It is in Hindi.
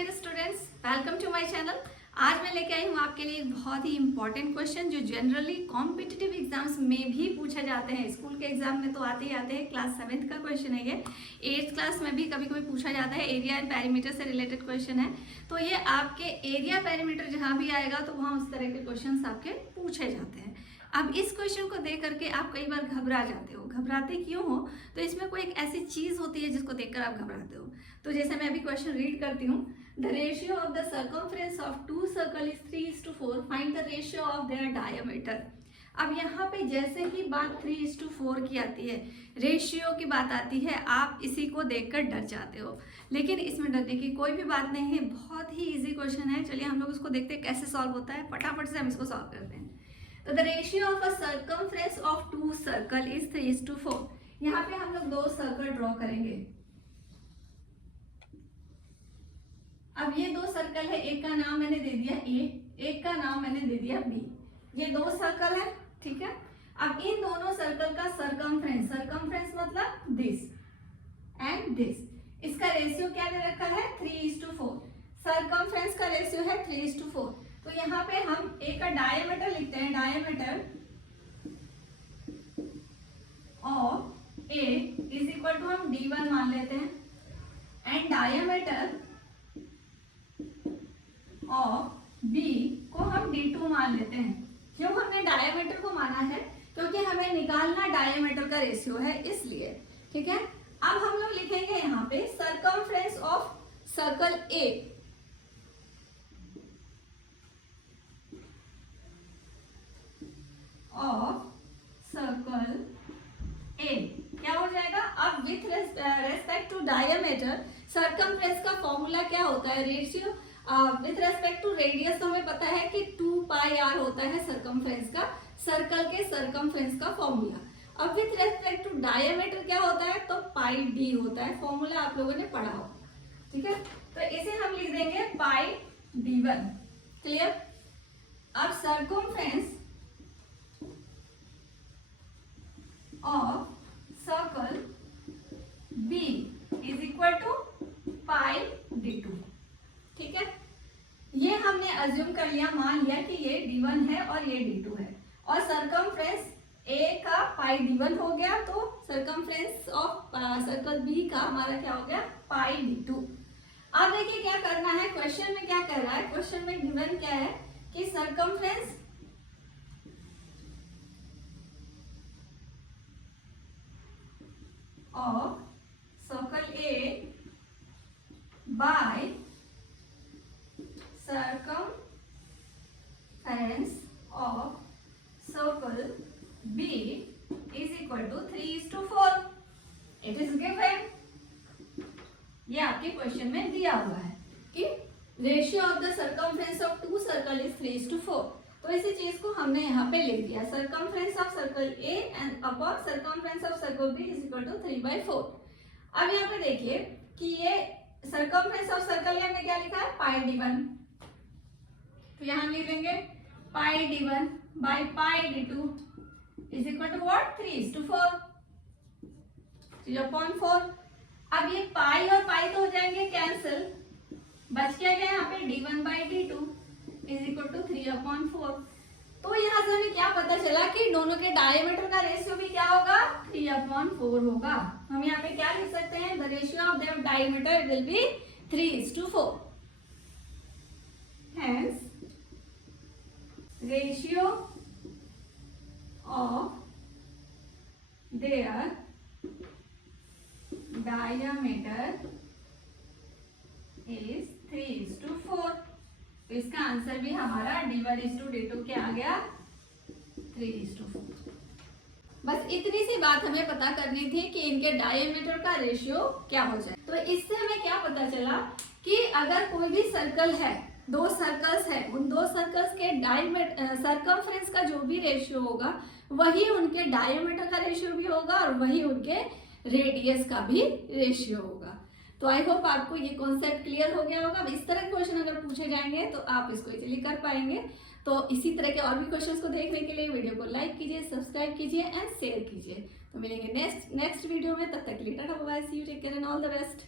Dear students, welcome to my channel. आज मैं लेके आई हूँ आपके लिए एक बहुत ही इंपॉर्टेंट क्वेश्चन जो जनरली कॉम्पिटिटिव एग्जाम्स में भी पूछे जाते हैं। स्कूल के एग्जाम में तो आते ही आते हैं। क्लास 7th का क्वेश्चन है ये। 8th क्लास में भी कभी कभी पूछा जाता है। एरिया एंड पेरीमीटर से रिलेटेड क्वेश्चन है, तो ये आपके एरिया पेरीमीटर जहाँ भी आएगा तो वहाँ उस तरह के क्वेश्चन आपके पूछे जाते हैं। अब इस क्वेश्चन को देख करके आप कई बार घबरा जाते हो। घबराते क्यों हो? तो इसमें कोई एक ऐसी चीज होती है जिसको देखकर आप घबराते हो। तो जैसे मैं अभी क्वेश्चन रीड करती हूँ, the ratio of the circumference of two circle is 3:4, find the ratio of their diameter. अब यहाँ पे जैसे ही बात 3:4 की आती है, रेशियो की बात आती है, आप इसी को देखकर डर जाते हो। लेकिन इसमें डरने की कोई भी बात नहीं है, बहुत ही इजी क्वेश्चन है। चलिए हम लोग इसको देखते हैं कैसे सॉल्व होता है। फटाफट से हम इसको सॉल्व करते हैं। तो the ratio of a circumference of two circle is 3:4। यहाँ पे हम लोग दो सर्कल ड्रॉ करेंगे। अब ये दो सर्कल है, एक का नाम मैंने दे दिया ए, एक का नाम मैंने दे दिया बी। ये दो सर्कल है, ठीक है। अब इन दोनों सर्कल का सर्कमफ्रेंस, सर्कमफ्रेंस मतलब दिस एंड दिस, इसका रेशियो क्या दे रखा है? 3:4। सर्कमफ्रेंस का रेशियो है 3:4। तो यहाँ पे हम ए का डायमीटर लिखते हैं। Diameter of A is equal to हम D1 मान लेते हैं एंड डायमीटर ऑफ बी को हम D2 मान लेते हैं। क्यों हमने डायमीटर को माना है? क्योंकि हमें निकालना डायमीटर का रेशियो है, इसलिए। ठीक है। अब हम लोग लिखेंगे यहाँ पे circumference of circle A. Of circle A क्या हो जाएगा? अब with respect to diameter circumference का फॉर्मूला क्या होता है? Ratio with respect to radius तो हमें पता है कि 2πr होता है सर्कमफ्रेंस का, सर्कल के सर्कमफ्रेंस का फॉर्मूला। अब विथ रेस्पेक्ट टू डायमीटर क्या होता है? तो πd होता है। फॉर्मूला आप लोगों ने पढ़ा हो, ठीक है। तो इसे हम लिख देंगे πd1। क्लियर? अब circumference of circle B is equal to πd2। ठीक है। ये हमने अज्यूम कर लिया, मान लिया कि ये D1 है और ये D2 है, और सर्कमफ्रेंस A का πd1 हो गया, तो सर्कमफ्रेंस ऑफ सर्कल B का हमारा क्या हो गया? πd2। अब देखिए क्या करना है। क्वेश्चन में क्या कर रहा है? क्वेश्चन में गिवन क्या है कि circumference of circle A by circumference of circle B is equal to 3:4. It is given. ये आपके क्वेश्चन में दिया हुआ है कि ratio of the circumference of two circle is 3:4। तो इसी चीज को हमने यहाँ पे लिख दिया। Circumference of circle A and upon circumference of circle B is equal to 3/4। अब यहाँ पे देखिए कि ये सर्कमफ्रेंस ऑफ सर्कल में हमने क्या लिखा है? πd1। तो यहाँ लिख देंगे πd1 by πd2 is equal to what? 3:4, 0.4। अब ये पाई और पाई तो हो जाएंगे कैंसिल, बच क्या गया यहाँ पे? d1 by d2 is equal to 3/4। तो यहाँ से हमें क्या पता चला कि दोनों के डायमीटर का रेशियो भी क्या होगा? 3/4 होगा। हम यहाँ पे क्या लिख सकते हैं? The ratio of their diameter will be 3:4। Hence, ratio of their diameter is 3:4। तो इसका आंसर भी हमारा D1:D2 क्या आ गया? 3:4। बस इतनी सी बात हमें पता करनी थी कि इनके डायमीटर का रेशियो क्या हो जाए। तो इससे हमें क्या पता चला कि अगर कोई भी सर्कल है, दो सर्कल्स है, उन दो सर्कल्स के डायमीटर सर्कमफ्रेंस का जो भी रेशियो होगा वही उनके डायमीटर का रेशियो भी होगा और वही उनके रेडियस का भी रेशियो होगा। तो आई होप आपको ये कॉन्सेप्ट क्लियर हो गया होगा। इस तरह के क्वेश्चन अगर पूछे जाएंगे तो आप इसको इजीली कर पाएंगे। तो इसी तरह के और भी क्वेश्चंस को देखने के लिए वीडियो को लाइक कीजिए, सब्सक्राइब कीजिए एंड शेयर कीजिए। तो मिलेंगे नेक्स्ट वीडियो में। तब तक के लिए tata bye, see you, take care and all the best.